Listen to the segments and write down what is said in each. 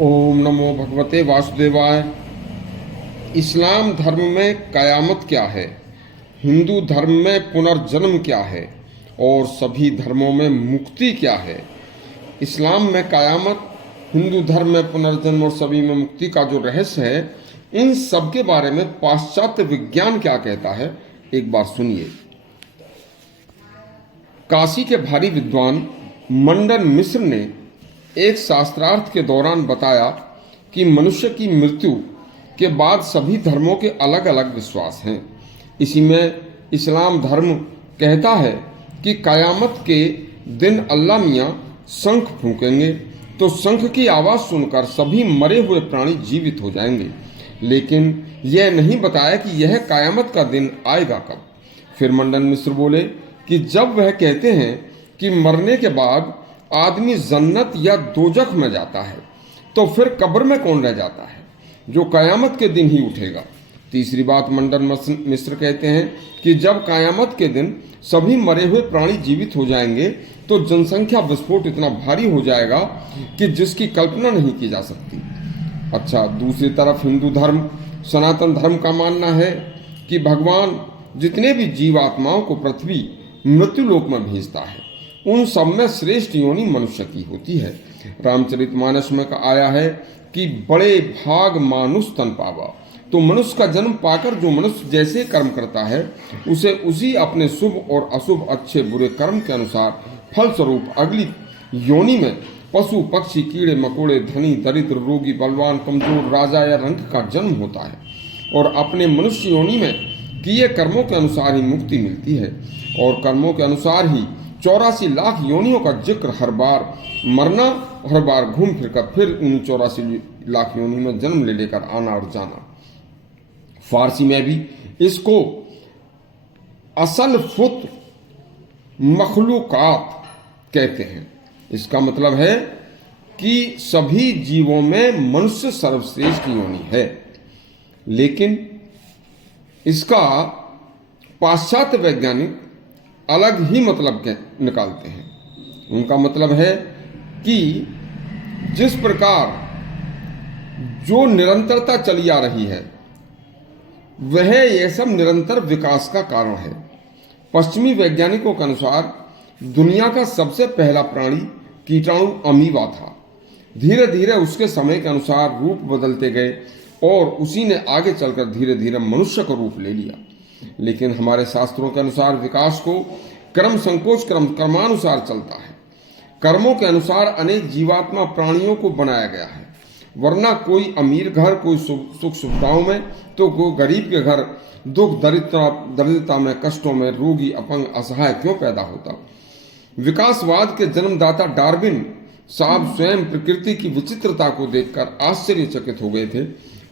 ओम नमो भगवते वासुदेवाय। इस्लाम धर्म में कयामत क्या है, हिंदू धर्म में पुनर्जन्म क्या है और सभी धर्मों में मुक्ति क्या है। इस्लाम में कयामत, हिंदू धर्म में पुनर्जन्म और सभी में मुक्ति का जो रहस्य है, इन सब के बारे में पाश्चात्य विज्ञान क्या कहता है, एक बार सुनिए। काशी के भारी विद्वान मंडन मिश्र ने एक शास्त्रार्थ के दौरान बताया कि मनुष्य की मृत्यु के बाद सभी धर्मों के अलग अलग विश्वास हैं। इसी में इस्लाम धर्म कहता है कि कयामत के दिन अल्लाह मियाँ शंख फूंकेंगे तो शंख की आवाज़ सुनकर सभी मरे हुए प्राणी जीवित हो जाएंगे, लेकिन यह नहीं बताया कि यह कयामत का दिन आएगा कब। फिर मंडन मिश्र बोले कि जब वह कहते हैं कि मरने के बाद आदमी जन्नत या दोजख में जाता है, तो फिर कब्र में कौन रह जाता है जो कयामत के दिन ही उठेगा। तीसरी बात मंडन मिश्र कहते हैं कि जब कयामत के दिन सभी मरे हुए प्राणी जीवित हो जाएंगे तो जनसंख्या विस्फोट इतना भारी हो जाएगा कि जिसकी कल्पना नहीं की जा सकती। अच्छा, दूसरी तरफ हिंदू धर्म, सनातन धर्म का मानना है कि भगवान जितने भी जीवात्माओं को पृथ्वी मृत्युलोक में भेजता है, उन सब में श्रेष्ठ योनि मनुष्य की होती है। रामचरितमानस में आया है कि बड़े भाग मानुष तन पावा। तो मनुष्य का जन्म पाकर जो मनुष्य जैसे कर्म करता है, उसे उसी अपने शुभ और अशुभ, अच्छे बुरे कर्म के अनुसार फल स्वरूप अगली योनि में पशु पक्षी, कीड़े मकोड़े, धनी दरिद्र, रोगी बलवान, कमजोर, राजा या रंक का जन्म होता है। और अपने मनुष्य योनि में किए कर्मों के अनुसार ही मुक्ति मिलती है, और कर्मों के अनुसार ही 84 लाख योनियों का जिक्र, हर बार मरना, हर बार घूम फिर कर फिर उन 84 लाख योनि में जन्म ले लेकर आना और जाना। फारसी में भी इसको असल फुत मखलूकात कहते हैं। इसका मतलब है कि सभी जीवों में मनुष्य सर्वश्रेष्ठ योनि है, लेकिन इसका पाश्चात्य वैज्ञानिक अलग ही मतलब निकालते हैं। उनका मतलब है कि जिस प्रकार जो निरंतरता चली आ रही है, वह यह सब निरंतर विकास का कारण है। पश्चिमी वैज्ञानिकों के अनुसार दुनिया का सबसे पहला प्राणी कीटाणु अमीबा था। धीरे धीरे उसके समय के अनुसार रूप बदलते गए और उसी ने आगे चलकर धीरे धीरे मनुष्य का रूप ले लिया। लेकिन हमारे शास्त्रों के अनुसार विकास को क्रम संकोच क्रमानुसार चलता है। कर्मों के अनुसार अनेक जीवात्मा प्राणियों को बनाया गया है, वरना कोई अमीर घर, कोई सुख सुविधाओं में, तो कोई गरीब के घर दुख दरिद्रता में, कष्टों में, रोगी, अपंग, असहाय क्यों पैदा होता। विकासवाद के जन्मदाता डार्विन साहब स्वयं प्रकृति की विचित्रता को देखकर आश्चर्यचकित हो गए थे,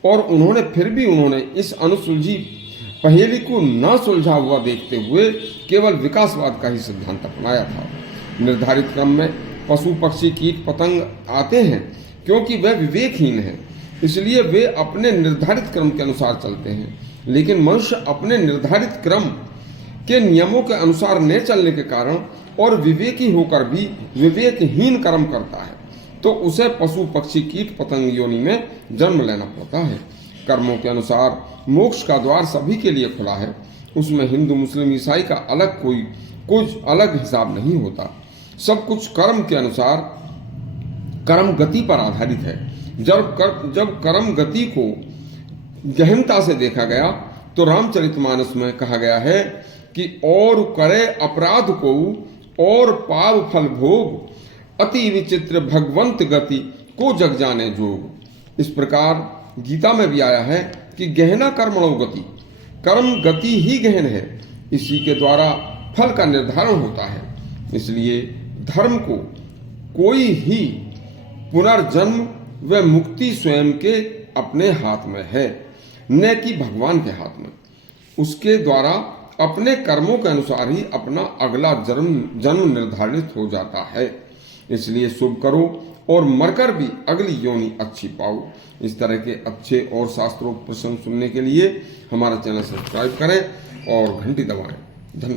और उन्होंने इस अनुसुलझी पहेली को न सुलझा हुआ देखते हुए केवल विकासवाद का ही सिद्धांत अपनाया था। निर्धारित क्रम में पशु पक्षी कीट पतंग आते हैं क्योंकि वह विवेकहीन है, इसलिए वे अपने निर्धारित क्रम के अनुसार चलते हैं। लेकिन मनुष्य अपने निर्धारित क्रम के नियमों के अनुसार न चलने के कारण और विवेकी होकर भी विवेकहीन कर्म करता है, तो उसे पशु पक्षी कीट पतंग योनि में जन्म लेना पड़ता है। कर्मों के अनुसार मोक्ष का द्वार सभी के लिए खुला है, उसमें हिंदू, मुस्लिम, ईसाई का कुछ अलग हिसाब नहीं होता। सब कुछ कर्म के अनुसार, कर्म गति पर आधारित है। जब कर्म गति को गहनता से देखा गया तो रामचरितमानस में कहा गया है कि और करे अपराध को और पाप फल भोग, अति विचित्र भगवंत गति को जग जाने जोग। इस प्रकार गीता में भी आया है कि गहना कर्मणो गति, कर्म गति ही गहन है, इसी के द्वारा फल का निर्धारण होता है। इसलिए धर्म को कोई ही पुनर्जन्म व मुक्ति स्वयं के अपने हाथ में है, न कि भगवान के हाथ में। उसके द्वारा अपने कर्मों के अनुसार ही अपना अगला जन्म निर्धारित हो जाता है। इसलिए शुभ करो और मरकर भी अगली योनि अच्छी पाओ। इस तरह के अच्छे और शास्त्रोक्त प्रसंग सुनने के लिए हमारा चैनल सब्सक्राइब करें और घंटी दबाएं। धन्यवाद।